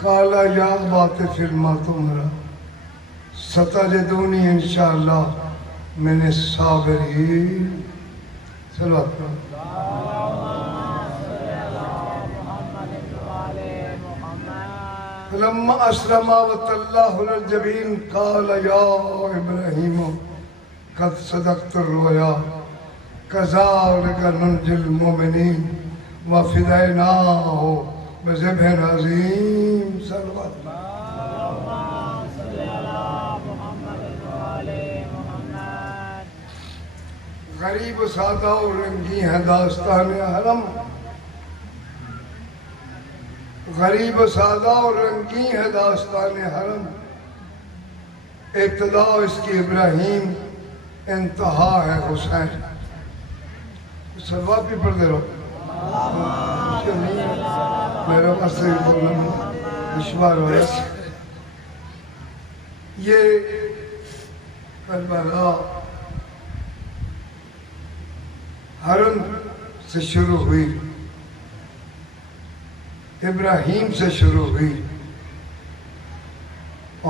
کالا یاد بات فلما تمہارا ستجدونی انشاءاللہ من الصابرین. صلوات پڑھو. فلما اسلما وتلہ للجبین قال یا ابراہیم قد صدقت الرؤیا کذالک ننجی المؤمنین وفدیناہ بذبح عظیم. صلوات. غریب و سادہ و رنگی ہے داستان حرم. غریب و سادہ و رنگی ہے داستان حرم. ابتدا اس کی ابراہیم، انتہا ہے حسین. سلوات بھی پڑھ دے رہو. میرے پاس سے بولنا دشوار ہو رہا ہے. یہ کربلا حرم سے شروع ہوئی، ابراہیم سے شروع ہوئی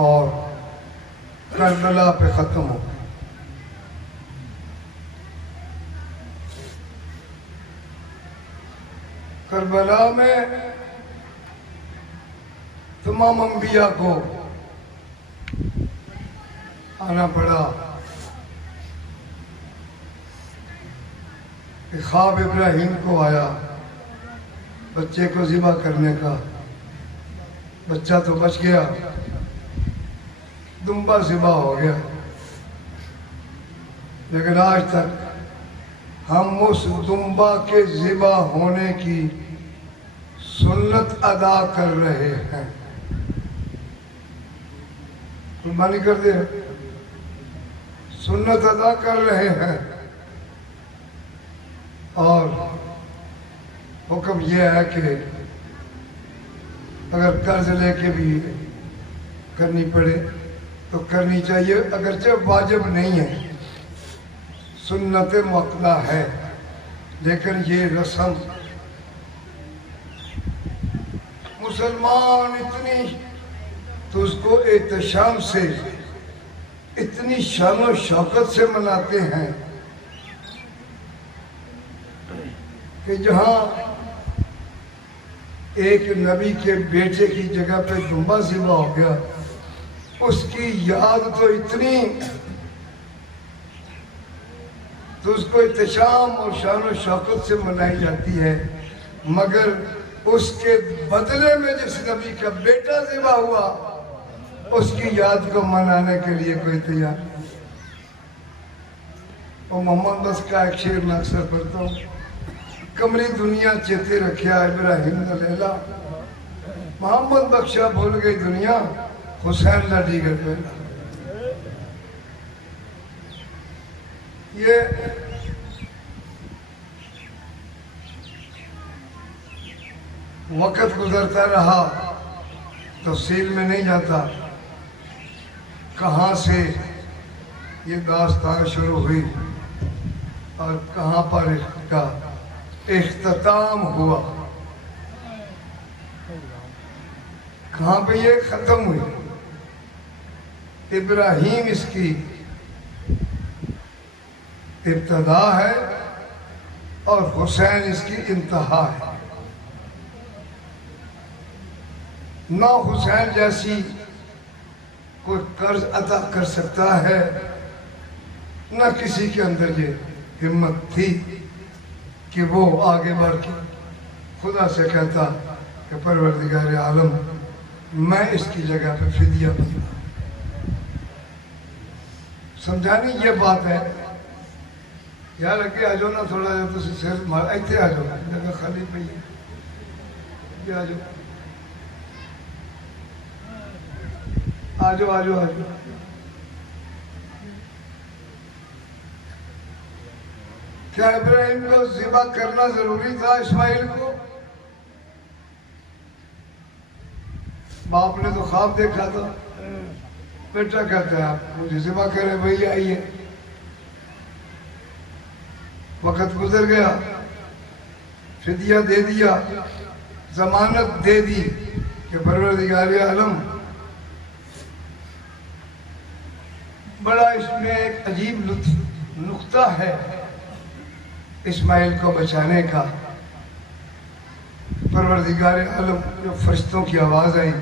اور کربلا پہ ختم ہو گئی. کربلا میں تمام انبیاء کو آنا پڑا. ایک خواب ابراہیم کو آیا بچے کو ذبح کرنے کا. بچہ تو بچ گیا، دمبا ذبح ہو گیا. لیکن آج تک ہم اس دمبا کے ذبح ہونے کی سنت ادا کر رہے ہیں. قربانی کر دے، سنت ادا کر رہے ہیں. اور حکم یہ ہے کہ اگر قرض لے کے بھی کرنی پڑے تو کرنی چاہیے، اگرچہ واجب نہیں ہے، سنت مؤکدہ ہے. لیکن یہ رسم مسلمان اتنی تو اس کو احتشام سے، اتنی شان و شوکت سے مناتے ہیں کہ جہاں ایک نبی کے بیٹے کی جگہ پہ دمبا ذبح ہو گیا، اس کی یاد تو اتنی، تو اس کو احتشام اور شان و شوکت سے منائی جاتی ہے. مگر اس کے بدلے میں جس نبی کا بیٹا ذبح ہوا اس کی یاد کو منانے کے لیے کوئی تیار نہیں. اور محمد بس کا ایک شعر میں اکثر پڑھتا ہوں: کمری دنیا چیتے رکھیا ابراہیم دا لیلا، محمد بخشا بھول گئی دنیا حسین دا دیگر پہلا. یہ وقت گزرتا رہا، تفصیل میں نہیں جاتا کہاں سے یہ داستان شروع ہوئی اور کہاں پر اس کا اختتام ہوا، کہاں پہ یہ ختم ہوئی. ابراہیم اس کی ابتدا ہے اور حسین اس کی انتہا ہے. نہ حسین جیسی کوئی قرض عطا کر سکتا ہے، نہ کسی کے اندر یہ ہمت تھی کہ وہ آگے بڑھ کے خدا سے کہتا کہ پروردگار عالم میں اس کی جگہ پہ فدیہ بنتا. سمجھانی یہ بات ہے. یار اگے آ جاؤ نا تھوڑا جا، تو سر مارا ایتھے آ جاؤ، جگہ خالی پئی ہے، آ جاؤ آ جاؤ آ جاؤ آ جاؤ. کیا ابراہیم کو ذبح کرنا ضروری تھا اسماعیل کو؟ باپ نے تو خواب دیکھا تھا، بیٹا کہتا ہے آپ مجھے ذبح کرے، وہی آئیے. وقت گزر گیا، فدیہ دے دیا، ضمانت دے دی، کہ پروردگار عالم بڑا اس میں ایک عجیب لطف نقطہ ہے اسماعیل کو بچانے کا. پروردگار عالم جو فرشتوں کی آواز آئی،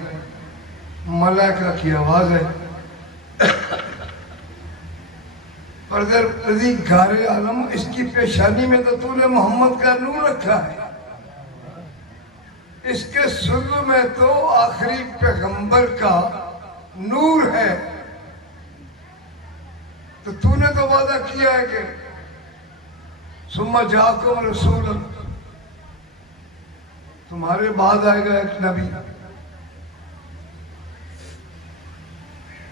ملائکہ کی آواز آئی، پروردگار عالم اس کی پیشانی میں تو نے محمد کا نور رکھا ہے، اس کے سر میں تو آخری پیغمبر کا نور ہے، تو نے تو وعدہ کیا ہے کہ ثم جاءکم رسول، تمہارے بعد آئے گا ایک نبی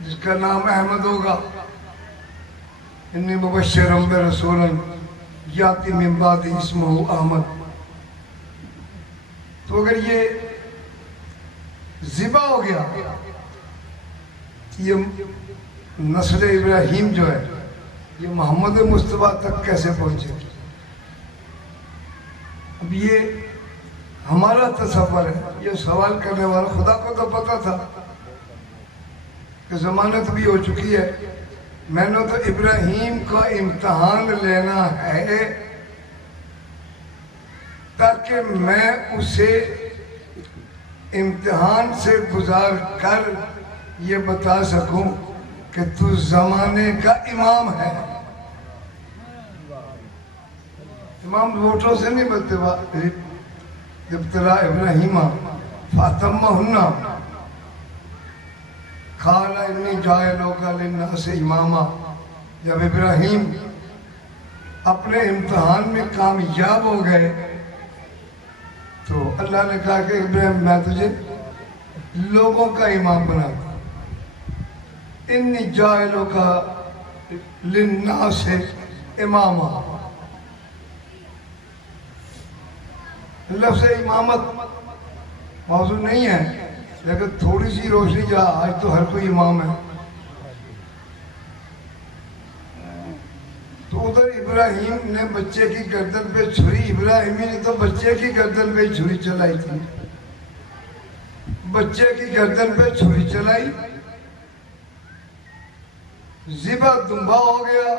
جس کا نام احمد ہوگا. انی مبشرا برسول یاتی من بعد اسمہ احمد. تو اگر یہ ذبح ہو گیا، یہ نسل ابراہیم جو ہے یہ محمد مصطفیٰ تک کیسے پہنچے گی؟ اب یہ ہمارا تصور ہے. یہ سوال کرنے والا خدا کو تو پتا تھا کہ ضمانت بھی ہو چکی ہے، میں نے تو ابراہیم کا امتحان لینا ہے تاکہ میں اسے امتحان سے گزار کر یہ بتا سکوں کہ تو زمانے کا امام ہے. امام ووٹوں سے نہیں بنتے. ابتلا ابراہیم فاتمہن قال انی جاعلک للناس اماما. جب ابراہیم اپنے امتحان میں کامیاب ہو گئے تو اللہ نے کہا کہ ابراہیم میں تجھے لوگوں کا امام بناتا ہوں. انی جاعلک للناس اماما. لفظ امامت موضوع نہیں ہے، لیکن تھوڑی سی روشنی جا، آج تو ہر کوئی امام ہے. تو ادھر ابراہیم نے بچے کی گردن پہ چھری، ابراہیمی نے تو بچے کی گردن پہ چھری چلائی تھی، بچے کی گردن پہ چھری چلائی، ذبح دمبا ہو گیا،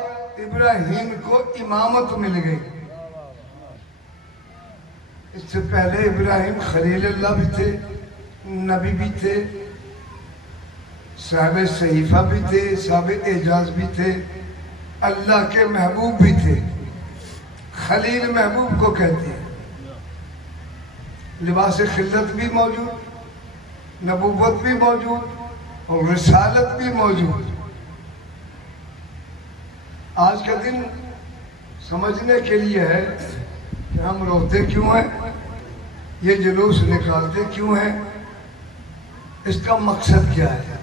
ابراہیم کو امامت مل گئی. اس سے پہلے ابراہیم خلیل اللہ بھی تھے، نبی بھی تھے، صاحب صحیفہ بھی تھے، صاحب اعجاز بھی تھے، اللہ کے محبوب بھی تھے. خلیل محبوب کو کہتے ہیں. لباس خلت بھی موجود، نبوت بھی موجود اور رسالت بھی موجود. آج کا دن سمجھنے کے لیے ہے کہ ہم روتے کیوں ہیں، یہ جلوس نکالتے کیوں ہیں، اس کا مقصد کیا ہے.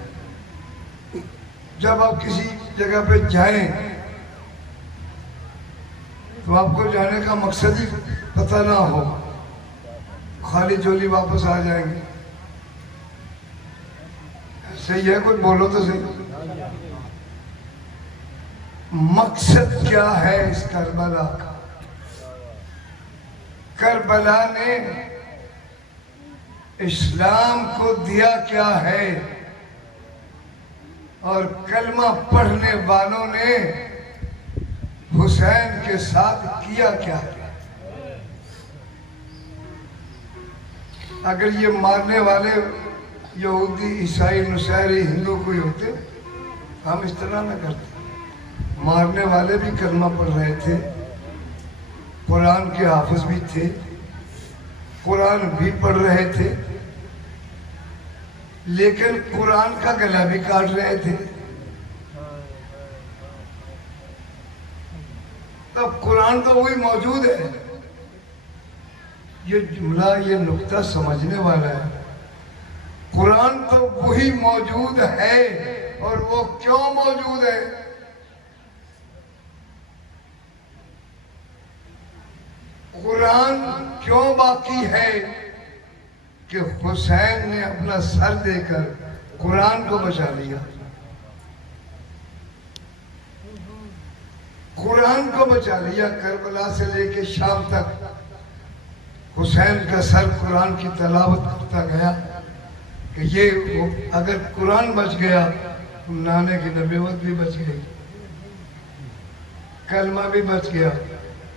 جب آپ کسی جگہ پہ جائیں تو آپ کو جانے کا مقصد ہی پتہ نہ ہو، خالی جولی واپس آ جائیں گے. صحیح ہے؟ کوئی بولو تو صحیح. مقصد کیا ہے اس کربلا کا؟ کربلا نے اسلام کو دیا کیا ہے اور کلمہ پڑھنے والوں نے حسین کے ساتھ کیا کیا ہے؟ اگر یہ مارنے والے یہودی، عیسائی، نصیری، ہندو کوئی ہوتے ہم اس طرح نہ کرتے. مارنے والے بھی کلمہ پڑھ رہے تھے، قرآن کے حافظ بھی تھے، قرآن بھی پڑھ رہے تھے، لیکن قرآن کا گلا بھی کاٹ رہے تھے. تب قرآن تو وہی موجود ہے. یہ جملہ، یہ نقطہ سمجھنے والا ہے. قرآن تو وہی موجود ہے، اور وہ کیوں موجود ہے؟ قرآن کیوں باقی ہے کہ حسین نے اپنا سر دے کر قرآن کو بچا لیا. قرآن کو بچا لیا. کربلا سے لے کے شام تک حسین کا سر قرآن کی تلاوت کرتا گیا. کہ یہ اگر قرآن بچ گیا تو نانے کی نبوت بھی بچ گئی، کلمہ بھی بچ گیا،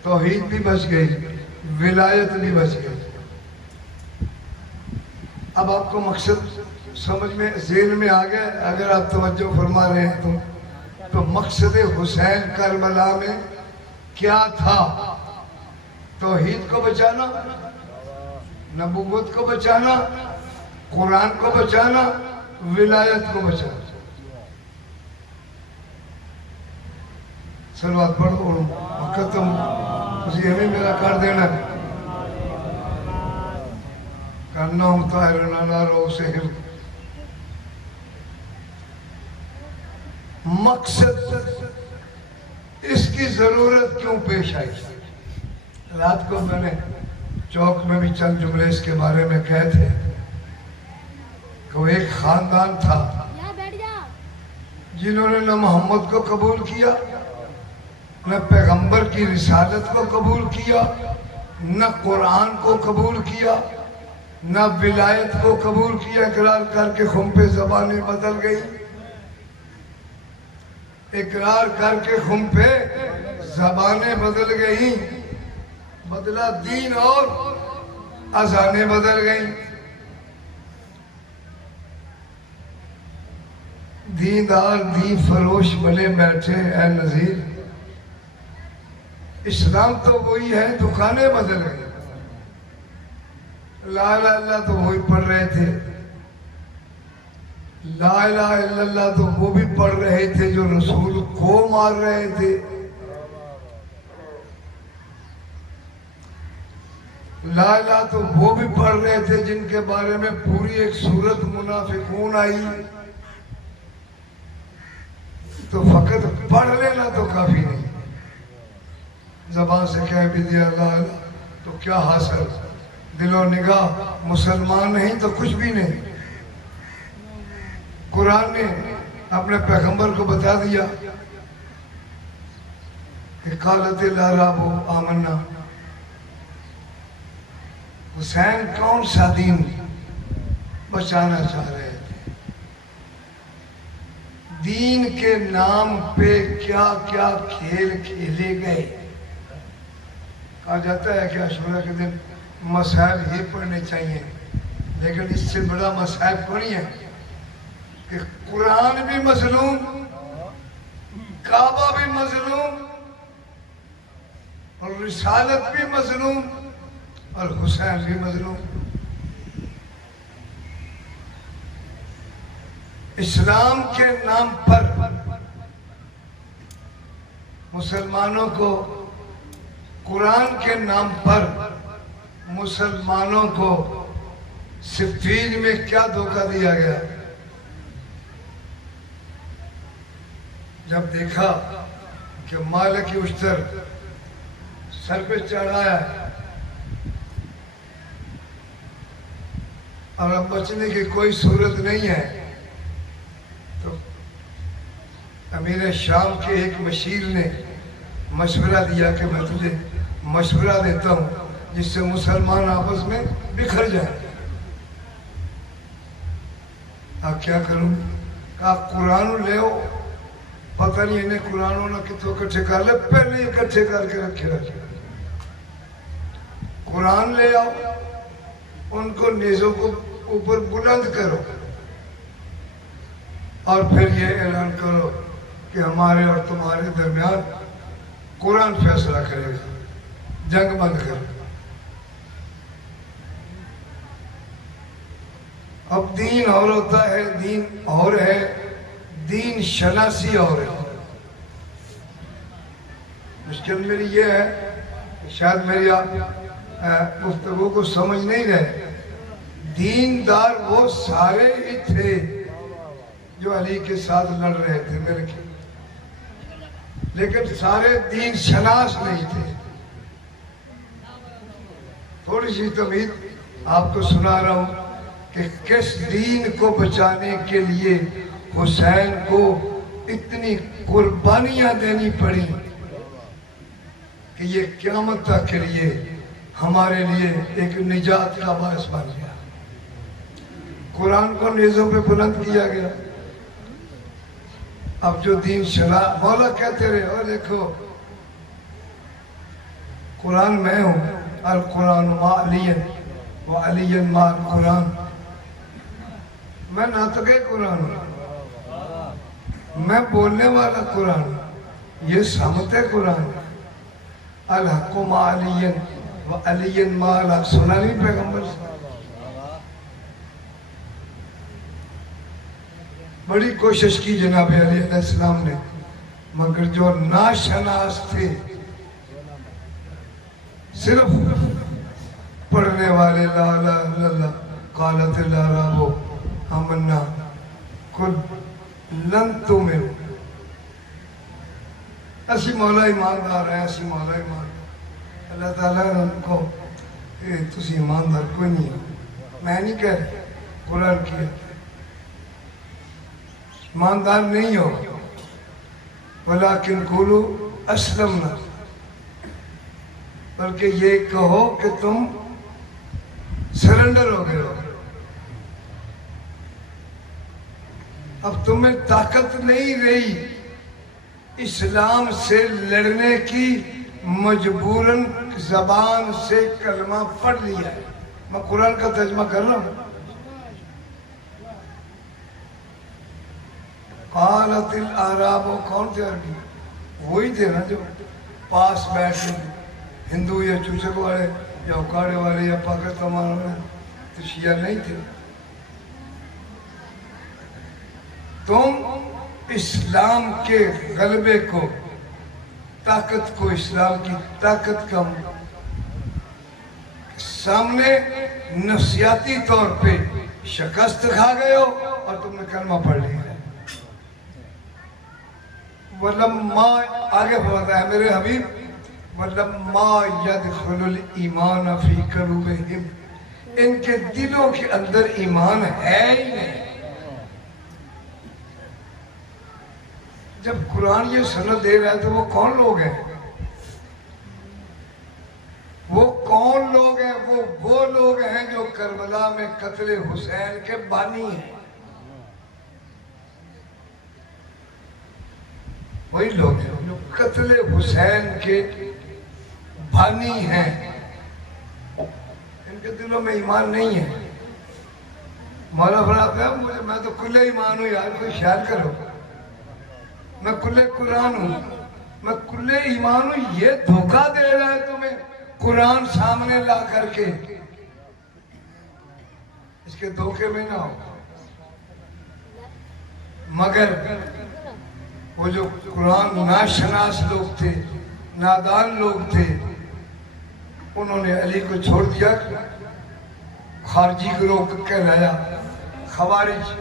توحید بھی بچ گئی، ولایت بھی بچ گئی۔ اب آپ کو مقصد سمجھ میں ذہن میں آ گیا؟ اگر آپ توجہ فرما رہے ہیں تو مقصد حسین کربلا میں کیا تھا؟ توحید کو بچانا، نبوت کو بچانا، قرآن کو بچانا، ولایت کو بچانا۔ صلوات پڑھو، وقت تم اسی ہمیں میرا کر دینا کرنا ہوتا ہے رنانا رو سے مقصد اس کی ضرورت کیوں پیش آئی؟ رات کو میں نے چوک میں بھی چند جملے اس کے بارے میں کہے تھے کہ وہ ایک خاندان تھا جنہوں نے نہ محمد کو قبول کیا، نہ پیغمبر کی رسالت کو قبول کیا، نہ قرآن کو قبول کیا، نہ ولایت کو قبول کیا۔ اقرار کر کے خم پہ زبانیں بدل گئی، اقرار کر کے خم پہ زبانیں بدل گئی، بدلا دین اور اذانیں بدل گئیں۔ دیندار دین فروش بنے بیٹھے اے نذیر، اسلام تو وہی ہے، دکانیں بدل گئی۔ لا الہ الا اللہ تو وہی پڑھ رہے تھے، لا الہ الا اللہ تو وہ بھی پڑھ رہے تھے جو رسول کو مار رہے تھے، لا الہ تو وہ بھی پڑھ رہے تھے جن کے بارے میں پوری ایک سورت منافقون آئی۔ تو فقط پڑھ لینا تو کافی نہیں، زبان سے کہہ بھی دیا لا الہ تو کیا حاصل؟ دل و نگاہ مسلمان نہیں تو کچھ بھی نہیں۔ قرآن نے اپنے پیغمبر کو بتا دیا کہ قالت الاعراب آمنا۔ حسین کون سا دین بچانا چاہ رہے تھے؟ دین کے نام پہ کیا کیا کھیل کھیلے گئے۔ کہا جاتا ہے کہ عاشورہ کے دن مسائل ہی پڑھنے چاہیے، لیکن اس سے بڑا مسائل پڑھی ہے کہ قرآن بھی مظلوم، کعبہ بھی مظلوم، اور رسالت بھی مظلوم، اور حسین بھی مظلوم۔ اسلام کے نام پر مسلمانوں کو، قرآن کے نام پر مسلمانوں کو صفین میں کیا دھوکہ دیا گیا؟ جب دیکھا کہ مالک اشتر سر پہ چڑھایا اور اب بچنے کی کوئی صورت نہیں ہے، تو امیر شام کے ایک مشیر نے مشورہ دیا کہ میں تجھے مشورہ دیتا ہوں جس سے مسلمان آپس میں بکھر جائیں۔ اب کیا کروں؟ کہا قرآن لے آؤ۔ پتہ نہیں انہیں قرآنوں نے کتوں اکٹھے کر لے، پہلے اکٹھے کر کے رکھے۔ قرآن لے آؤ، ان کو نیزوں کو اوپر بلند کرو، اور پھر یہ اعلان کرو کہ ہمارے اور تمہارے درمیان قرآن فیصلہ کرے گا، جنگ بند کرو۔ اب دین اور ہوتا ہے، دین اور ہے، دین شناسی اور ہے۔ مشکل میری یہ ہے کہ شاید میری آپ گفتگو کو سمجھ نہیں رہے۔ دیندار وہ سارے ہی تھے جو علی کے ساتھ لڑ رہے تھے میرے کے، لیکن سارے دین شناس نہیں تھے۔ تھوڑی سی تمہید آپ کو سنا رہا ہوں کہ کس دین کو بچانے کے لیے حسین کو اتنی قربانیاں دینی پڑی کہ یہ قیامت تک کے لیے ہمارے لیے ایک نجات کا باعث بن گیا۔ قرآن کو نیزوں پہ بلند کیا گیا. اب جو دین شرع مولا کہتے رہے اور دیکھو قرآن میں ہوں, القرآن ما علی و علی ما القرآن, میں ناطق قرآن ہوں, میں بولنے والا قرآن, یہ سمت قرآن. الحق ما علی و علی ما الحق, سنا نہیں پیغمبر سے؟ بڑی کوشش کی جناب علیہ السلام نے, مگر جو ناشناس تھے, صرف پڑھنے والے لا الہ الا اللہ قالت الاعراب آمنا قل لن تؤمنوا, اسی مولا ایماندار ہیں, اسی مولا ایماندار. اللہ تعالیٰ نے ان کو تسی ایماندار کوئی نہیں ہو, میں نہیں کہہ رہا, قرآن کیا ایماندار نہیں ہو, ولیکن قولوا اسلمنا, بلکہ یہ کہو کہ تم سرنڈر ہو گئے ہو. اب تمہیں طاقت نہیں رہی اسلام سے لڑنے کی, مجبوراً زبان سے کلمہ پڑھ لیا ہے. میں قرآن کا ترجمہ کر رہا ہوں. قالت الاعراب, کون تھے عربی؟ وہی تھے نا جو پاس بیٹھے ہندو یا چوچک والے یا اکاڑے والے یا پاکستان والے, تو شیعہ نہیں تھے. تم اسلام کے غلبے کو, طاقت کو, اسلام کی طاقت کا سامنے نفسیاتی طور پہ شکست کھا گئے ہو اور تم نے کلمہ پڑھ لیا. وَلَمَّا, آگے فرماتا ہے میرے حبیب, وَلَمَّا يَدْخُلُ الْإِيمَانَ فِي قُلُوبِهِمْ, ان کے دلوں کے اندر ایمان ہے ہی نہیں. جب قرآن یہ سند دے رہا ہے تو وہ کون لوگ ہیں؟ وہ کون لوگ ہیں؟ وہ لوگ ہیں جو کربلا میں قتل حسین کے بانی ہیں. وہی لوگ ہیں جو قتل حسین کے بانی ہیں. ان کے دلوں میں ایمان نہیں ہے. مولا فرماتا ہے میں تو کلے ایمان ہوں یار, کوئی خیال کرو, میں کلے قرآن ہوں, میں کلے ایمان ہوں. یہ دھوکہ دے رہا ہے تمہیں قرآن سامنے لا کر کے, اس کے دھوکے میں نہ ہو. مگر وہ جو قرآن ناشناس لوگ تھے, نادان لوگ تھے, انہوں نے علی کو چھوڑ دیا, خارجی گروہ کہلایا, خوارج,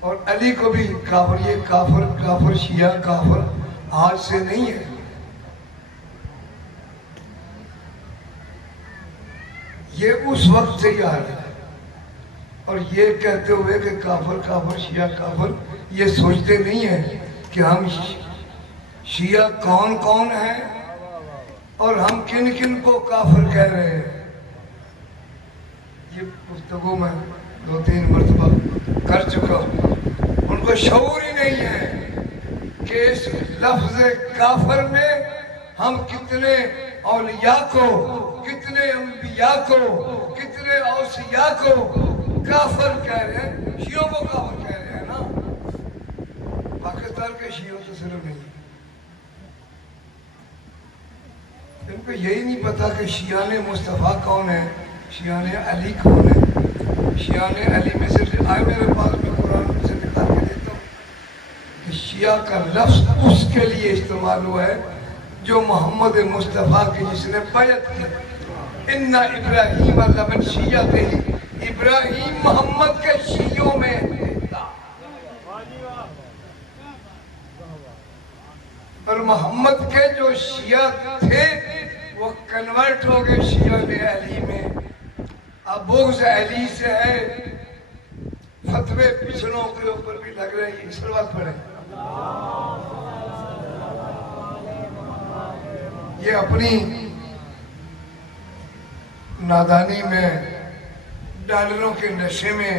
اور علی کو بھی کافر. یہ کافر شیعہ کافر آج سے نہیں ہے. یہ اس وقت سے ہی آ رہا ہے. اور یہ کہتے ہوئے کہ کافر شیعہ کافر, یہ سوچتے نہیں ہیں کہ ہم شیعہ کون کون ہیں اور ہم کن کن کو کافر کہہ رہے ہیں. یہ گفتگو میں 2-3 مرتبہ کر چکا ہوں. ان کو شعور ہی نہیں ہے کہ اس لفظ کافر میں ہم کتنے اولیاء کو, کتنے انبیاء کو, کتنے اوصیاء کو کافر کہہ رہے ہیں. شیعوں کو کافر کہہ رہے ہیں نا, پاکستان کے شیعوں سے صرف نہیں. ان کو یہی نہیں پتا کہ شیعہ مصطفیٰ کون ہے, شیعہ علی کون ہے. شیعہ علی میں سے آئے میرے پاس, میں قرآن سے نکال کے دیتا ہوں کہ شیعہ کا لفظ اس کے لیے استعمال ہوا ہے جو محمد مصطفیٰ کی جس نے بیعت کی. اِنَّ ابراہیم لمن شیعتہ, ابراہیم محمد کے شیعوں میں تھا, اور محمد کے جو شیعہ تھے وہ کنورٹ ہو گئے شیعہ علی میں. اب بغض علی سے ہے, فتوے پچھڑوں کے اوپر بھی لگ رہے ہیں. صلوات پڑھیں. یہ اپنی نادانی میں, ڈالروں کے نشے میں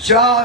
4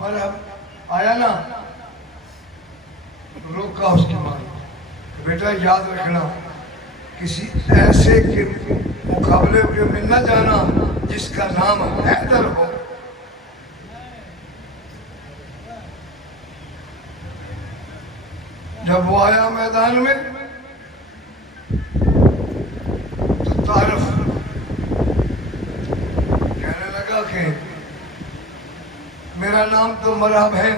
مرحب آیا نا، روکا اس کی ماں کہ بیٹا یاد رکھنا کسی ایسے کے مقابلے میں نہ جانا جس کا نام حیدر ہو۔ جب وہ آیا میدان میں تو تعارف کہنے لگا کہ میرا نام تو مرحب ہے،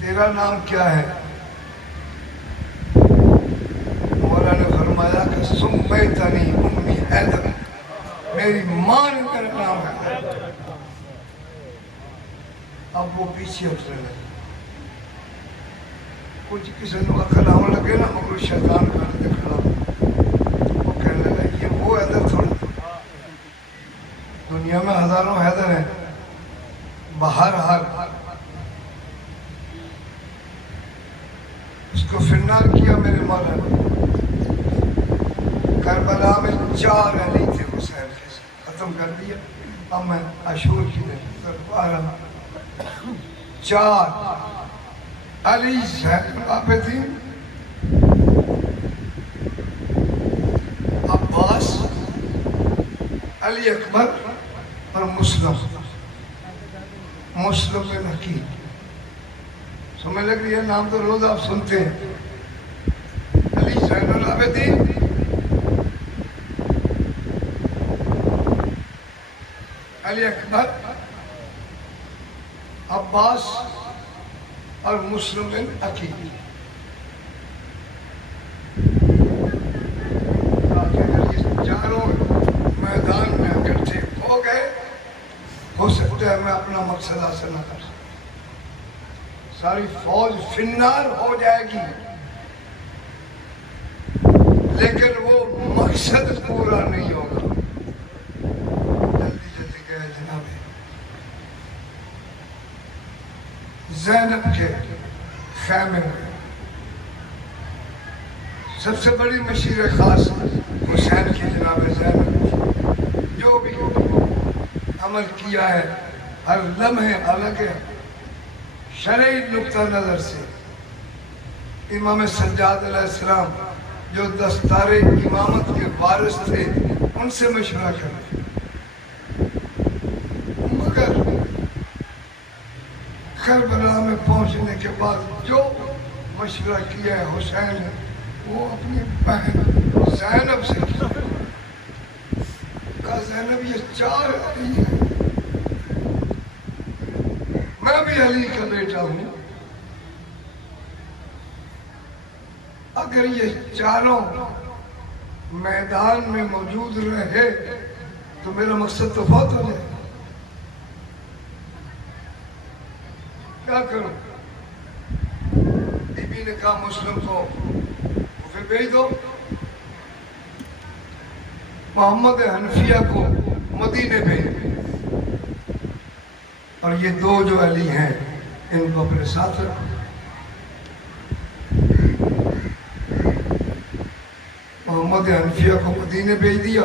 تیرا نام کیا ہے؟ مولا نے فرمایا کہ سمیتنی امی حیدر، میری ماں نے میرا نام ہے۔ اب وہ پیچھے اترنے لگے، کچھ کسی نے اکھل آنے لگے نا، مگر شیطان کرنے کھڑا، وہ کہنے لگا یہ وہ حیدر تھوڑا، دنیا میں ہزاروں حیدر ہیں، بہرحال اس کو فنار کیا میرے مولا نے۔ کربلا میں 4 علی تھے حسین کے ساتھ، ختم کر دیا۔ اب میں عاشور کی طرف آ رہا ہوں۔ 4 علی زین العابدین، عباس، علی اکبر اور مسلم بن حکیم۔ سمجھ لگ رہی ہے؟ نام تو روز آپ سنتے ہیں، علی زین العابدین، علی اکبر، عباس اور مسلم بن حکیم۔ اگر یہ چاروں میدان میں اکٹھے ہو گئے، ہو سکتا ہے میں اپنا مقصد حاصل نہ کر سکتا، ساری فوج فنار ہو جائے گی، لیکن وہ مقصد پورا نہیں ہوگا۔ جلدی جلدی گئے جناب زینب کے خیمے میں۔ سب سے بڑی مشیر خاص حسین کی جناب زینب، جو بھی عمل کیا ہے ہر لمحے الگ ہے، شرعی نقطہ نظر سے۔ امام سجاد علیہ السلام جو دستار امامت کے وارث تھے، ان سے مشورہ کرتے، مگر کربلا میں پہنچنے کے بعد جو مشورہ کیا ہے حسین نے، وہ اپنی بہن زینب سے کیا۔ کہا زینب یہ 4 علی ہیں، میں بھی علی کا بیٹا ہوں، اگر یہ چاروں میدان میں موجود رہے تو میرا مقصد تو فوت ہو جائے، کیا کروں؟ بی بی نے کہا مسلم کو پھر بھیج دو، محمد حنفیہ کو مدینے بھیج، اور یہ 2 جو علی ہیں ان کو اپنے ساتھ رکھو۔ محمد حنفیہ کو مدینے بھیج دیا،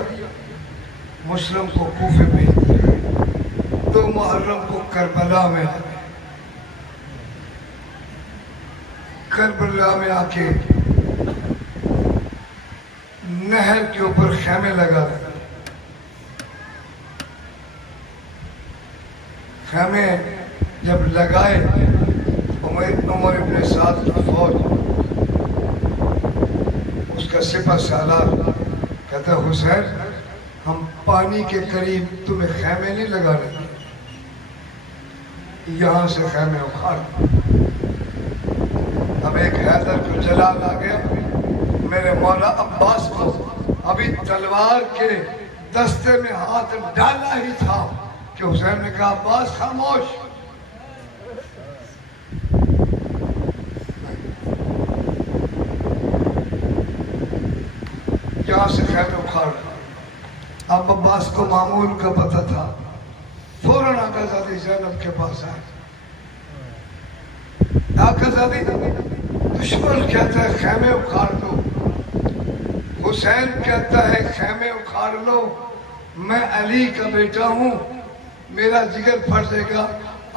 مسلم کو کوفے بھیج دیا۔ 2 محرم کو کربلا میں آ گئے۔ کربلا میں آ کے نہر کے اوپر خیمے لگا دے، خیمے جب لگائے، عمر ابن سعد کی فوج، اس کا سپہ سالار کہتا ہے حسین ہم پانی کے قریب تمہیں خیمے نہیں لگانے دیں، یہاں سے خیمے اکھاڑ۔ اب ایک حیدر کو جلال آ گیا، میرے مولا عباس کو ابھی تلوار کے دستے میں ہاتھ ڈالا ہی تھا کہ حسین نے کہا عباس خاموش۔ یہاں سے خیمے اکھاڑ۔ اب عباس کو معمول کا پتہ تھا، فوراً آقا زادی زینب کے پاس آئے۔ آقا زادی دشمن کہتا ہے خیمے اکھاڑ دو، حسین کہتا ہے خیمے اکھاڑ لو، میں علی کا بیٹا ہوں، میرا جگر پھٹ جائے گا،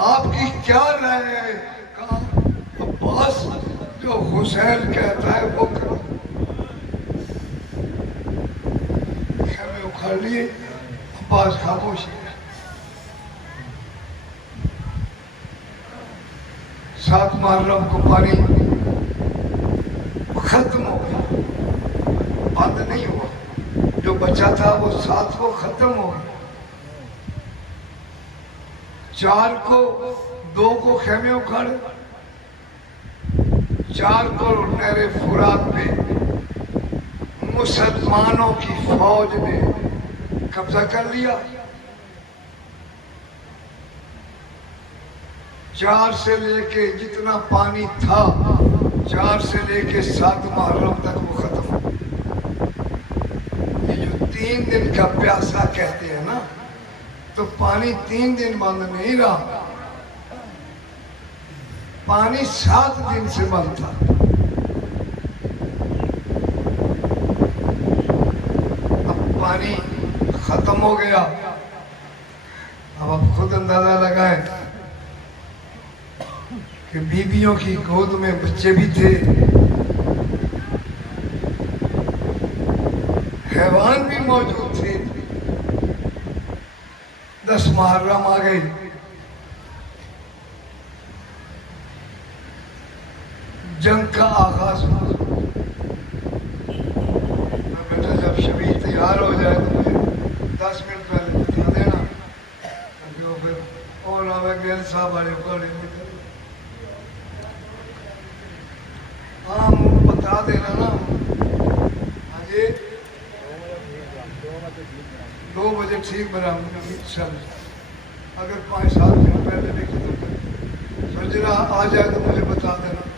آپ کی کیا رائے ہے؟ کہا عباس جو حسین کہتا ہے وہ کرو۔ خیمے اکھاڑ لیے، عباس خاموش ہے۔ 7 محرم کو پانی ختم ہو گیا، بند نہیں ہوا، جو بچا تھا وہ 7 کو ختم ہو گیا۔ 4 کو 2 کو خیمے اکھاڑے، 4 کو نہر فرات پہ مسلمانوں کی فوج نے قبضہ کر لیا۔ 4 سے لے کے جتنا پانی تھا، 4 سے لے کے 7 محرم تک وہ ختم ہو۔ یہ جو 3 دن کا پیاسا کہتے ہیں نا، تو پانی 3 دن بند نہیں رہا، پانی 7 دن سے بند تھا۔ اب پانی ختم ہو گیا، اب آپ خود اندازہ لگائیں کہ بیویوں کی گود میں بچے بھی تھے، حیوان بھی موجود تھے۔ 10 محرم آ گئی، جنگ کا آغاز ہوا۔ میں بیٹا جب شبیر تیار ہو جائے تو مجھے 10 منٹ پہلے بتا دینا، کیونکہ وہ پھر اور گیل صاحب والے اکڑے ہاں بتا دینا نا۔ ہاں جی 2 بجے ٹھیک برابر، اگر 5-7 منٹ پہلے بھی ختم کریں، سرجرا آ جائے تو مجھے بتا دینا۔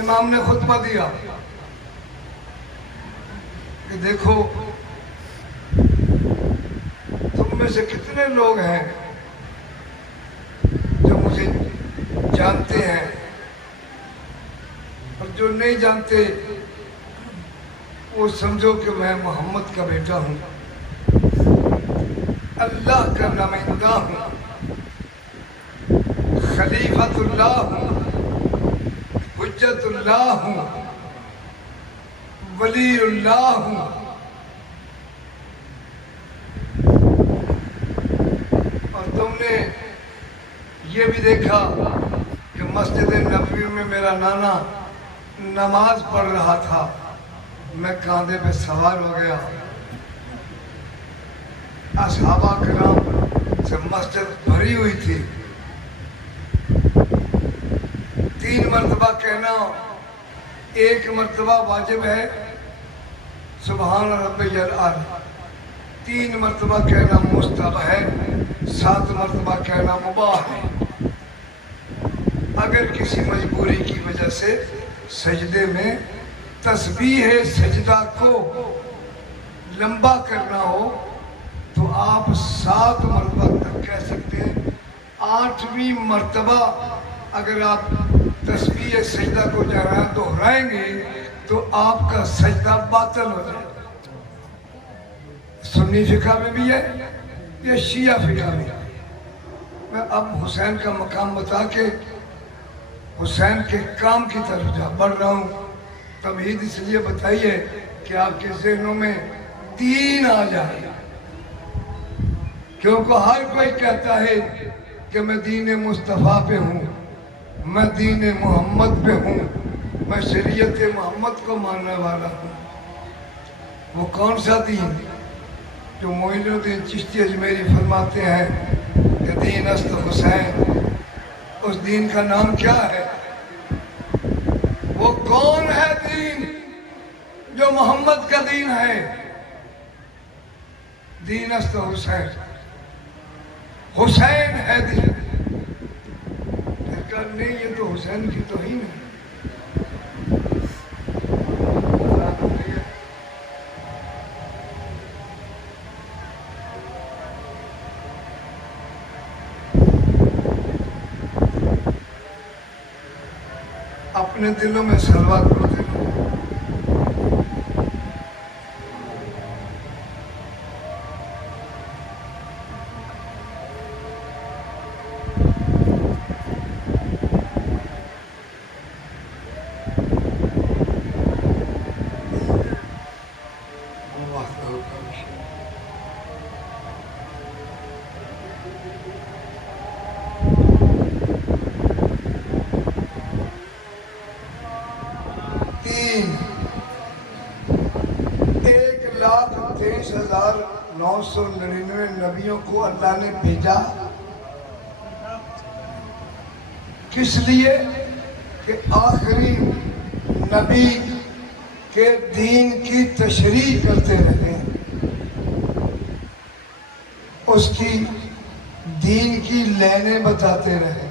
امام نے خطبہ دیا کہ دیکھو تم میں سے کتنے لوگ ہیں جو مجھے جانتے ہیں، اور جو نہیں جانتے وہ سمجھو کہ میں محمد کا بیٹا ہوں، اللہ کا نمائندہ ہوں، خلیفۃ اللہ ہوں، حجت اللہ ہوں، ولی اللہ ہوں۔ اور تم نے یہ بھی دیکھا کہ مسجد نبوی میں میرا نانا نماز پڑھ رہا تھا، میں کاندھے پہ سوار ہو گیا، اصحابہ کرام سے مسجد بھری ہوئی تھی۔ 3 مرتبہ کہنا، 1 مرتبہ واجب ہے سبحان ربی الاعلی، 3 مرتبہ کہنا مستحب ہے، 7 مرتبہ کہنا مباح ہے۔ اگر کسی مجبوری کی وجہ سے سجدے میں تسبیح سجدہ کو لمبا کرنا ہو تو آپ 7 مرتبہ تک کہہ سکتے ہیں۔ 8ویں مرتبہ اگر آپ تسبیح سجدہ کو دہرائیں گے تو آپ کا سجدہ باطل ہو جائے گا۔ سنی فقہ میں بھی ہے یا شیعہ فقہ میں؟ میں اب حسین کا مقام بتا کے حسین کے کام کی طرف بڑھ رہا ہوں۔ تمہید اس لیے بتائیے کہ آپ کے ذہنوں میں دین آ جائے، کیونکہ ہر کوئی کہتا ہے کہ میں دین مصطفیٰ پہ ہوں، میں دین محمد پہ ہوں، میں شریعت محمد کو ماننے والا ہوں۔ وہ کون سا دین جو معین الدین چشتی اجمیری فرماتے ہیں کہ دین است حسین، اس دین کا نام کیا ہے؟ وہ کون ہے دین جو محمد کا دین ہے؟ دین است حسین، حسین ہے دین۔ نہیں، یہ تو حسین کی توہین ہے۔ اپنے دلوں میں سلوات پڑھتے ہیں۔ 999 نبیوں کو اللہ نے بھیجا کس لیے کہ آخری نبی کے دین کی تشریح کرتے رہے، اس کی دین کی لائنیں بتاتے رہے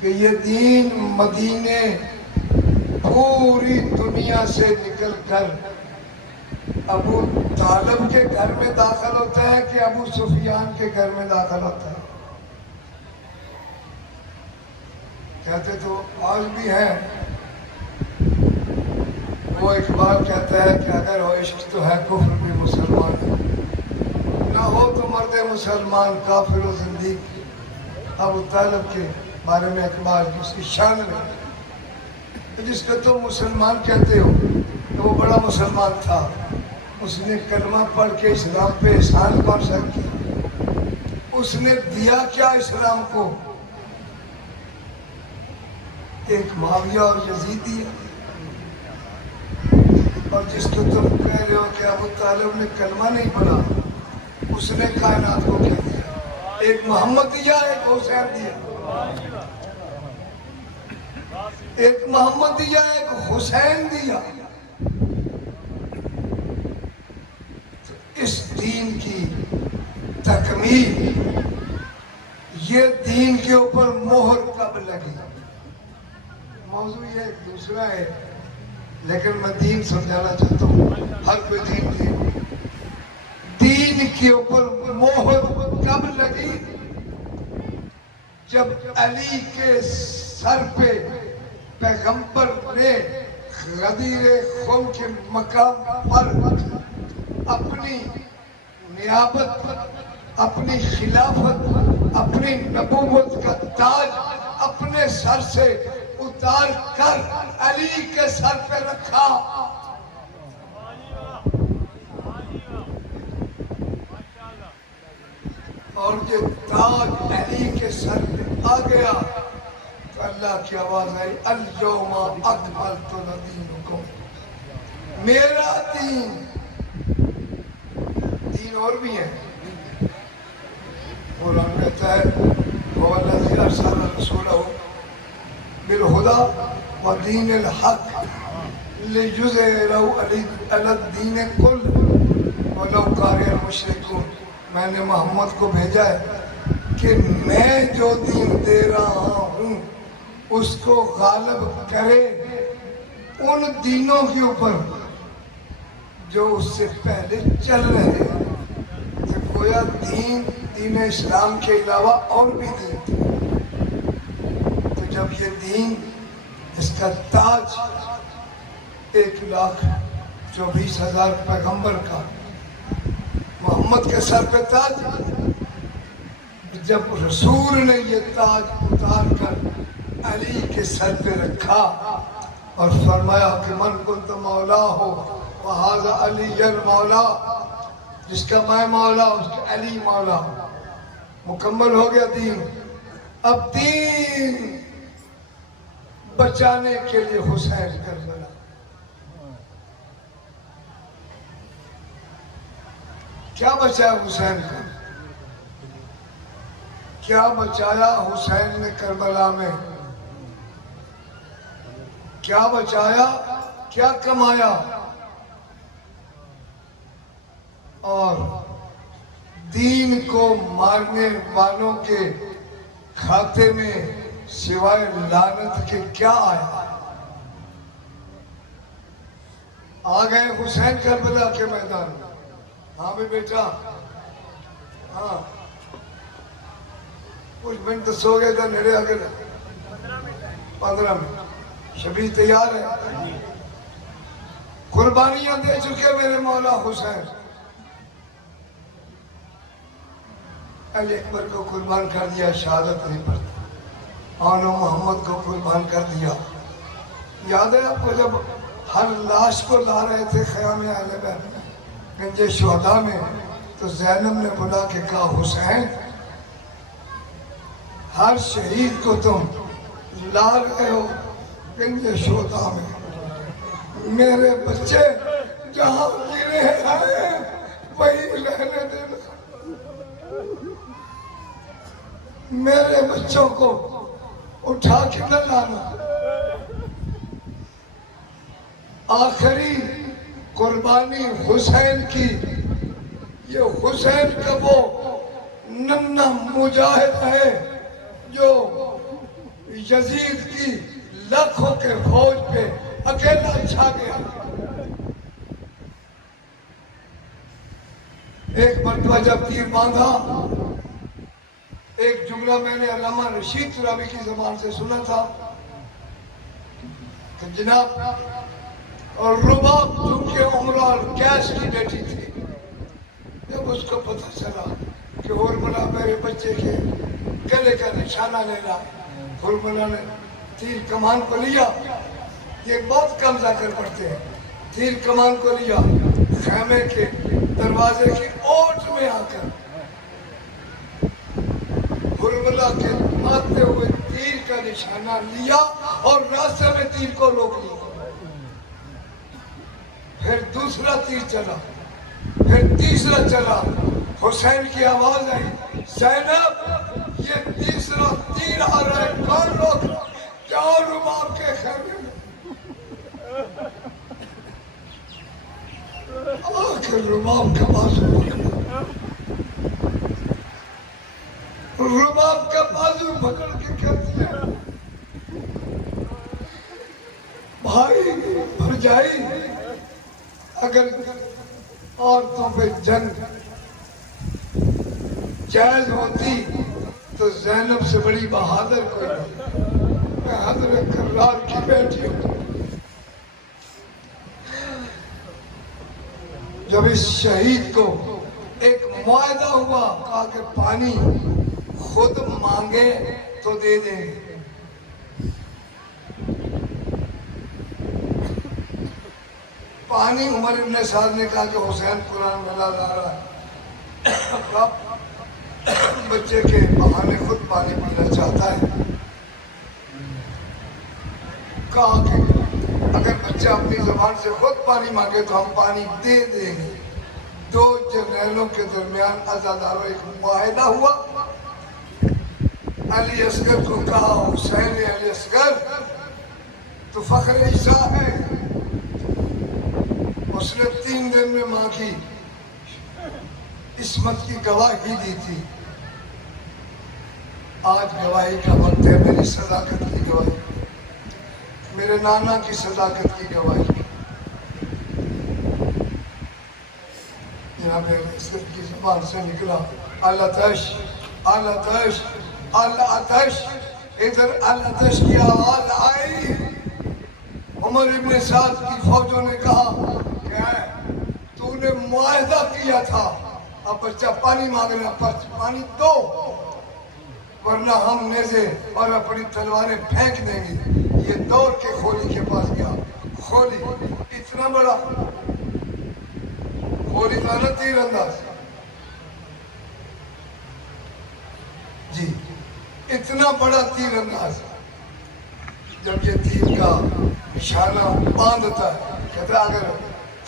کہ یہ دین مدینے پوری دنیا سے نکل کر ابو طالب کے گھر میں داخل ہوتا ہے کہ ابو سفیان کے گھر میں داخل ہوتا ہے۔ کہتے تو آج بھی ہیں، وہ اقبال کہتا ہے کہ اگر ہو عشق تو ہے کفر بھی مسلمان ہے، نہ ہو تو مرد مسلمان کافر و زندیق۔ ابو طالب کے بارے میں اقبال کی اس کی شان میں جس کو تم مسلمان کہتے ہو تو وہ بڑا مسلمان تھا، اس نے کلمہ پڑھ کے اسلام پہ احسان کون سا کیا؟ اس نے دیا کیا اسلام کو؟ ایک معاویہ اور یزید دیا۔ اور جس کو تم کہہ رہے ہو کہ ابو طالب نے کلمہ نہیں پڑھا، اس نے کائنات کو کہہ دیا، ایک محمد دیا، ایک حسین دیا، ایک محمد دیا، ایک حسین دیا۔ اس دین کی تکمیل، یہ دین کے اوپر مہر کب لگی؟ موضوع یہ ایک دوسرا ہے، لیکن میں دین سمجھانا چاہتا ہوں۔ ہر کوئی دین کے اوپر مہر کب لگی؟ جب علی کے سر پہ پیغمبر نے غدیر خم کے مقام پر اپنی نیابت، اپنی خلافت، اپنی نبوت کا تاج اپنے سر سے اتار کر علی کے سر پہ رکھا۔ اور یہ تاج علی کے سر پہ آ گیا تو اللہ کی آواز آئی، الیوم اکملت لکم، میرا دین اور بھی ہے۔ قرآن کہتا ہے هو الذی ارسل رسولہ بالہدی ودین الحق لیظہرہ علی الدین کلہ ولو کره المشرکون۔ میں نے محمد کو بھیجا ہے کہ میں جو دین دے رہا ہوں اس کو غالب کرے ان دینوں کے اوپر جو اس سے پہلے چل رہے ہیں۔ تو گویا دین اسلام کے علاوہ اور بھی دین تھے۔ تو جب یہ دین، اس کا تاج 1,24,000 پیغمبر کا محمد کے سر پہ تاج، جب رسول نے یہ تاج اتار کر علی کے سر پہ رکھا اور فرمایا کہ من کنت مولا ہو وہذا علی المولا، جس کا میں مولا اس کا علی مولا، مکمل ہو گیا دین۔ اب دین بچانے کے لیے حسین کربلا، کیا بچایا حسین کا؟ کیا بچایا حسین نے کربلا میں؟ کیا بچایا؟ کیا کمایا؟ اور دین کو مارنے والوں کے کھاتے میں سوائے لعنت کے کیا آیا؟ آ گئے حسین کربلا کے میدان میں۔ ہاں بھی بیٹا، ہاں کچھ منٹ سو گئے تھا، نیڑے آ گئے 15 منٹ۔ شبیر تیار ہے؟ قربانیاں دے چکے میرے مولا حسین۔ علی اکبر کو قربان کر دیا، شہادت نہیں پڑھتا، آن و محمد کو قربان کر دیا۔ یاد ہے آپ کو جب ہر لاش کو لا رہے تھے خیام اہل بیت گنج شہداء میں، تو زینب نے بلا کے کہا حسین ہر شہید کو تم لا رہے ہو گنج شہداء میں، میرے بچے جہاں گرے ہیں وہی رہنے دینا، میرے بچوں کو اٹھا کے نہ لانا۔ آخری قربانی حسین کی، یہ حسین کا وہ ننھا مجاہد ہے جو یزید کی لاکھوں کے فوج پہ اکیلا چھا گیا۔ ایک مرتبہ جب تیر باندھا، ایک جملہ میں نے علامہ رشید ترابی کی زبان سے سنا تھا کہ جناب، اور رباب چونکہ عمران کیس کی بیٹی تھی، جب اس کو پتہ چلا کہ حرملہ میرے بچے کے گلے کا نشانہ لے رہا، حرملہ نے تیر کمان کو لیا، یہ بہت کم ذکر پڑھتے ہیں، تیر کمان کو لیا، خیمے کے دروازے کی اوٹ میں آ کر حرملہ کے مارتے ہوئے تیر کا نشانہ لیا اور راستے میں تیر کو روک لیا۔ پھر دوسرا تیر چلا، پھر تیسرا چلا، حسین کی آواز آئی، زینب یہ تیسرا تیر آ رہا ہے، کون روک رہا؟ جاؤ رباب کے خیمے میں۔ آخر رباب کا بازو پکڑا، رباب کا بازو پکڑ کے کہتے ہیں، بھائی بھرجائی، اگر عورتوں پہ جنگ جائز ہوتی تو زینب سے بڑی بہادر کوئی نہیں، میں حضرت کرار کی بیٹی ہوں۔ جب اس شہید کو ایک معاہدہ ہوا، کہا کہ پانی خود مانگے تو دے دیں گے، پانی عمر ابن سعد نے کہا کہ حسین قرآن ملا لا رہا ہے، بچے کے بہانے خود پانی پینا چاہتا ہے، کہا کہ اگر بچہ اپنی زبان سے خود پانی مانگے تو ہم پانی دے دیں گے۔ دو جنرلوں کے درمیان عزاداروں ایک معاہدہ ہوا، علی اصغر کو کہا، حسین علی اصغر تو فخر عیسیٰ ہے، اس نے 3 دن میں ماں کی عصمت کی گواہی دی تھی، آج گواہی کا وقت ہے، میری صداقت کی گواہی، میرے نانا کی صداقت کی گواہی۔ جناب اصغر کی زبان سے نکلا، الاتش الاتش الاتش، ادھر الاتش کی آواز آئی، عمر ابن سعد کی فوجوں نے کہا کہ تو نے معاہدہ کیا تھا، اب بچہ پانی مانگ رہا، پانی دو ورنہ ہم نیزے اور اپنی تلواریں پھینک دیں گے۔ یہ دوڑ کے خولی کے پاس گیا، خولی اتنا بڑا، خولی تھا نا تیر انداز، جی اتنا بڑا تیر انداز، جب یہ تیر کا نشانہ باندھتا ہے، کہتا ہے اگر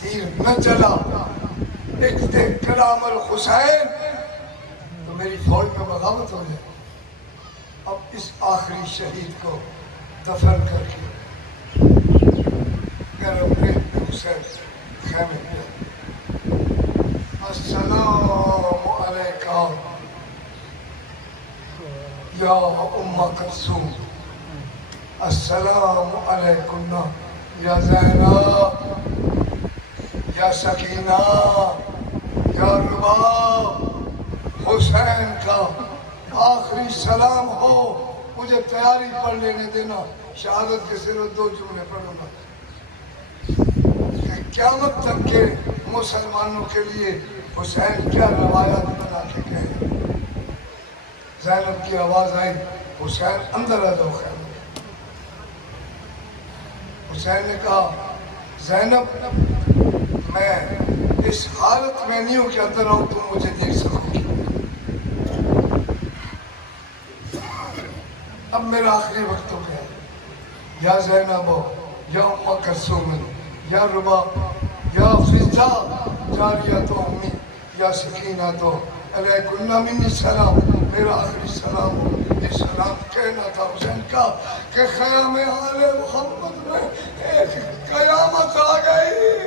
تیر نہ چلا اکتے کرام الحسین تو میری فوج میں بغاوت ہو جائے۔ اب اس آخری شہید کو دفن کر کے اپنے حسین خیمے پہ، السلام علیکہ یا ام کلثوم، السلام علیکم یا زینب، یا سکینہ، یا رباب، حسین کا آخری سلام ہو، مجھے تیاری پڑھ لینے دینا، شہادت کے صرف 2 جملے پڑھوں گا کہ قیامت تک کے مسلمانوں کے لیے حسین کیا روایات بنا کے گئے۔ زینب کی آواز آئی، حسین اندر آ جاؤ خیر۔ حسین نے کہا، زینب میں اس حالت میں نہیں ہوں کہ اندر آؤں تم مجھے دیکھ سکو گی، اب میرا آخری وقت ہو گیا، یا زینب یا ام کلثوم یا رباب یا فضا جاریت امی یا سکینہ تو علیکم منی السلام، میرا آخری سلام ہو۔ یہ سلام کہنا تھا حسین کا کہ خیام آل محمد میں ایک قیامت آ گئی،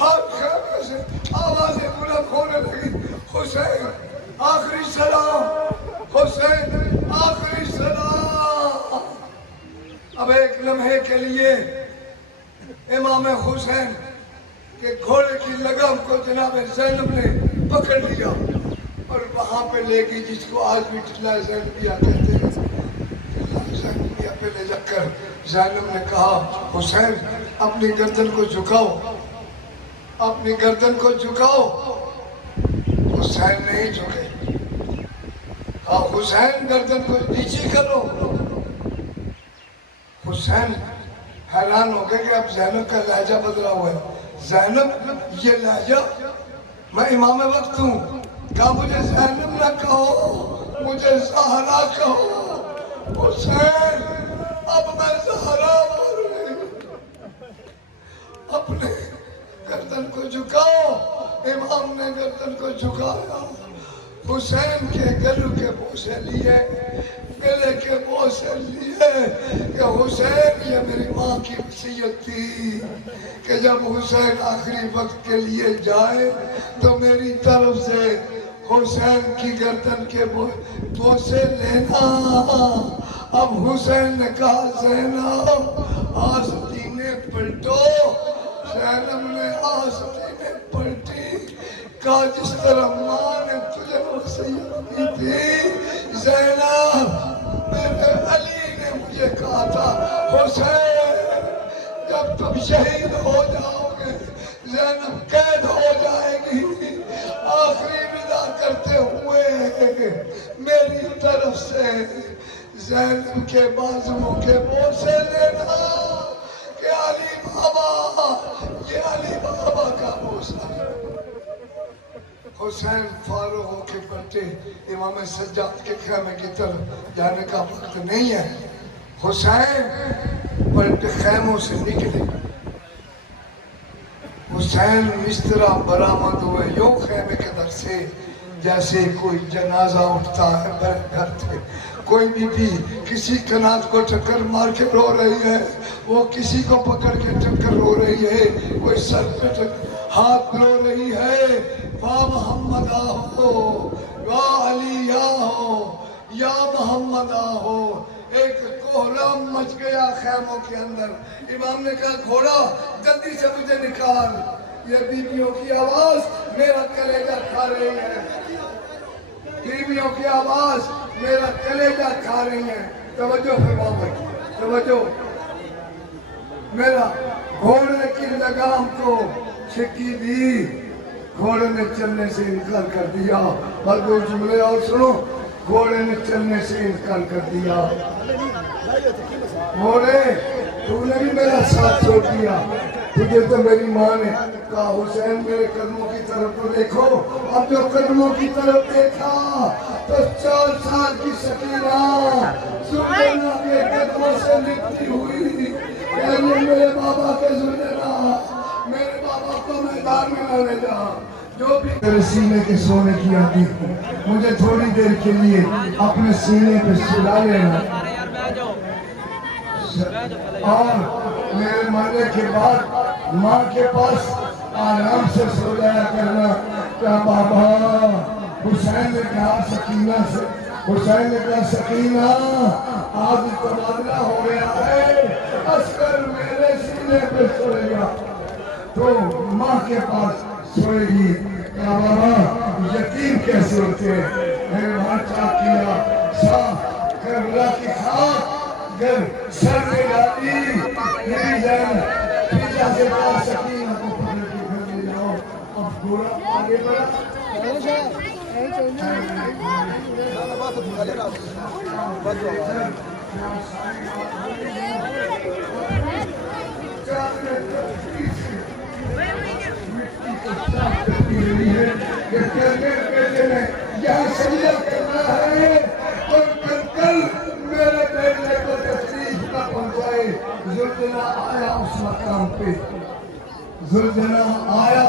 ہر خیمے سے آوازیں بلند ہونے لگی، حسین آخری سلام، حسین آخری سلام۔ اب ایک لمحے کے لیے امام حسین کے گھوڑے کی لگام کو جناب زینب نے پکڑ لیا اور وہاں پہ لے گئی، جس کو آج بھی ٹلہ زینبیہ کہتے ہیں۔ ٹلہ زینبیہ پہ لے جا کر زینب نے کہا حسین اپنی گردن کو جھکاؤ، اپنی گردن کو جھکاؤ۔ حسین نہیں جھکے، کہا حسین گردن کو نیچے کرو۔ حسین حیران ہو گئے کہ اب زینب کا لہجہ بدلا ہوا ہے۔ زینب یہ لہجہ، میں امام وقت ہوں، کہا مجھے زینب نہ کہو، مجھے زہرا کہو۔ حسین اب میں زہرا بول رہی ہوں، اپنے گردن کو جھکاؤ۔ امام نے گردن کو جھکایا، حسین کے گلو کے بوسے لیے، گلے کے بوسے لیے کہ حسین یہ میری ماں کی وصیت تھی کہ جب حسین آخری وقت کے لیے جائے تو میری طرف سے حسین کی گردن کے بوسے لینا۔ اب حسین نے کہا زینب آستینیں پلٹو۔ زینب نے آستینیں پلٹی، کہا جس طرح ماں نے تجھے وصیت کی تھی زینب، میرے علی نے مجھے کہا تھا حسین جب تم شہید ہو جاؤ گے زینب قید ہو جائے گی، آخری ودا کرتے ہوئے میری طرف سے زینب کے بازوؤں کے بوسے لینا کہ علی بابا، یہ علی بابا کا بوسہ ہے۔ حسین فارغ ہو کے پلٹے، امام سجاد کے خیمے کی طرف جانے کا وقت نہیں ہے۔ حسین پلٹے خیموں سے نکلے، حسین اس طرح برآمد ہوئے یوں خیمے کے در سے جیسے کوئی جنازہ اٹھتا ہے میرے گھر سے۔ کوئی بھی کسی کنات کو ٹکر مار کے رو رہی ہے، وہ کسی کو پکڑ کے ٹکر رو رہی ہے، کوئی سر پہ ہاتھ رو رہی ہے، واہ محمد آہو، واہ علی آہو، یا محمد آہو۔ ایک کوہرام مچ گیا خیموں کے اندر۔ امام نے کہا گھوڑا جلدی سے مجھے نکال، یہ بیویوں کی آواز میرا کلیجہ کھا رہی ہے، بیویوں کی آواز میرا کلیجہ کھا رہی ہے۔ توجہ فرماؤ بھائی، توجہ۔ میرا گھوڑے کی لگام کو چھکی دی، گھوڑے نے چلنے سے انکار کر دیا۔ اور دو جملے اور سنو، گھوڑے نے چلنے سے انکار کر دیا۔ گھوڑے تو نے بھی میرا ساتھ چھوڑ دیا، تجھے تو میری ماں نے کہا حسین میرے قدموں کی طرف تو دیکھو۔ اب جو قدموں کی طرف دیکھا تو 4 سال کی سکینہ زلجنہ کے قدموں سے لپٹی ہوئی کہنے میرے بابا کے زلجنہ، میرے بابا کو میدان میں نہ لے جا، جو بھی میرے سینے کے سونے کی آتی مجھے تھوڑی دیر کے لیے اپنے سینے پہ سلا لینا، اور میرے مرنے کے بعد ماں کے پاس آرام سے سو جایا کرنا۔ کہا بابا، حسین نے کہا سکینہ سے، حسین نے کہا سکینہ آج تبادلہ ہو گیا ہے، عسکر میرے سینے پہ سوئے گا تو ماں کے پاس سوئے گی۔ کہا بابا یتیم کیسے ہوتے ہیں؟ میں نے وہاں چاک کیا، کربلا کی خاک گر سر میں ڈالی، میری جان پیچھا سے کہا سکینہ کو پکڑ کے گھر لے جاؤ۔ اب گھوڑا آگے بڑھا، یہاں سجدہ کرنا ہے اور کل میرے بیٹے کو تشریف نہ پہنچائے۔ زلجنہ آیا اس مقام پہ، زلجنہ آیا،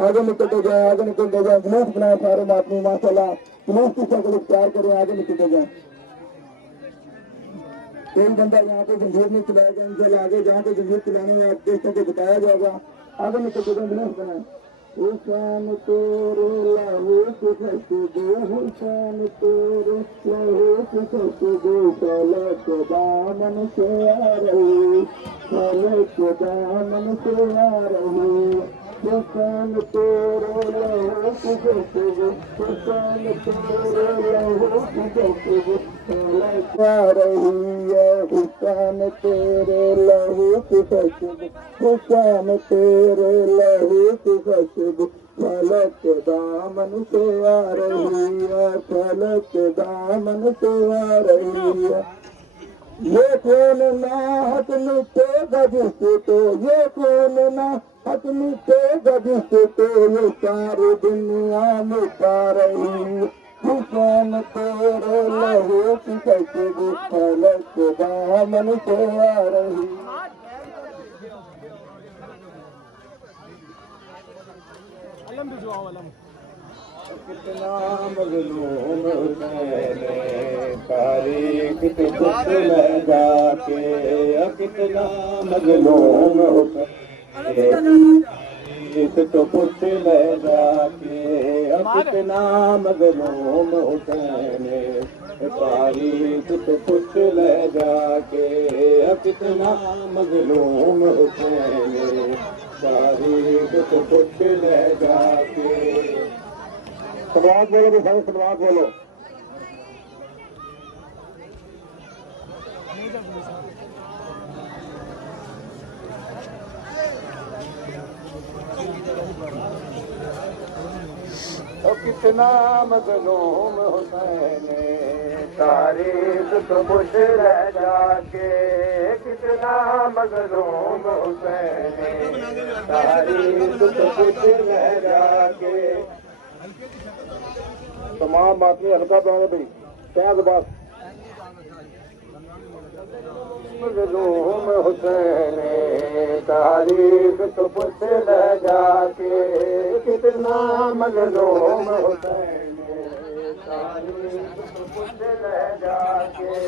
آگے نکلتے جائیں آگے نکلتے جائیں جلوس بنائے سارے آدمی ماشاءاللہ جلوس کی شکل اختیار کریں آگے نکلتے جائیں ایک بندہ یہاں پہ جنجیر نہیں چلایا گیا ان سے آگے جہاں پہ جنجیر چلانے میں آپ دیکھتے کو بتایا جائے گا آگے نکلتے جائیں جلوس بنائیں حسین تیرے لہو کی خوشبو حسین تیرے لہو کی خوشبو فلک کے دامن سے آ رہی فلک کے دامن سے آ رہی حسین تیرے لہو کی خوشبو حسین تیرے لہو کی خوشبو فلک آ رہی ہے حسین تیرے لہو کی خوشبو حسین تیرے لہو کی خوشبو فلک کے دامن سے آ رہی ہے فلک کے دامن سے آ رہی ہے یہ کون نہ حق مٹے گا جس تو یہ کون نہ حق مٹے گا جس تو یہ ساری دنیا مٹا رہی حسین تیرے لہو کی خوشبو فلک کے دامن سے آ رہی علم بھی جو علم کتنا مظلوم حسین تاریخ تو پوچھ لے جا کے کتنا مظلوم حسین تاریخ تو پوچھ لے جا کے کتنا مظلوم حسین تاریخ تو پوچھ لے جا کے کتنا مظلوم حسین تاریخ تو پوچھ لے جا کے سلوات بولو بھی سارے سلوات بولو کتنا مظلوم حسین تاریخ تو پوچھ لے جا کے کتنا مظلوم حسین تاریخ تو پوچھ لے جا کے تمام آدمی ہلکا پڑھیں بھائی کیا بات مظلوم حسین تاریخ تو پوچھ لے جا کے کتنا مظلوم حسین تاریخ تو پوچھ لے جا کے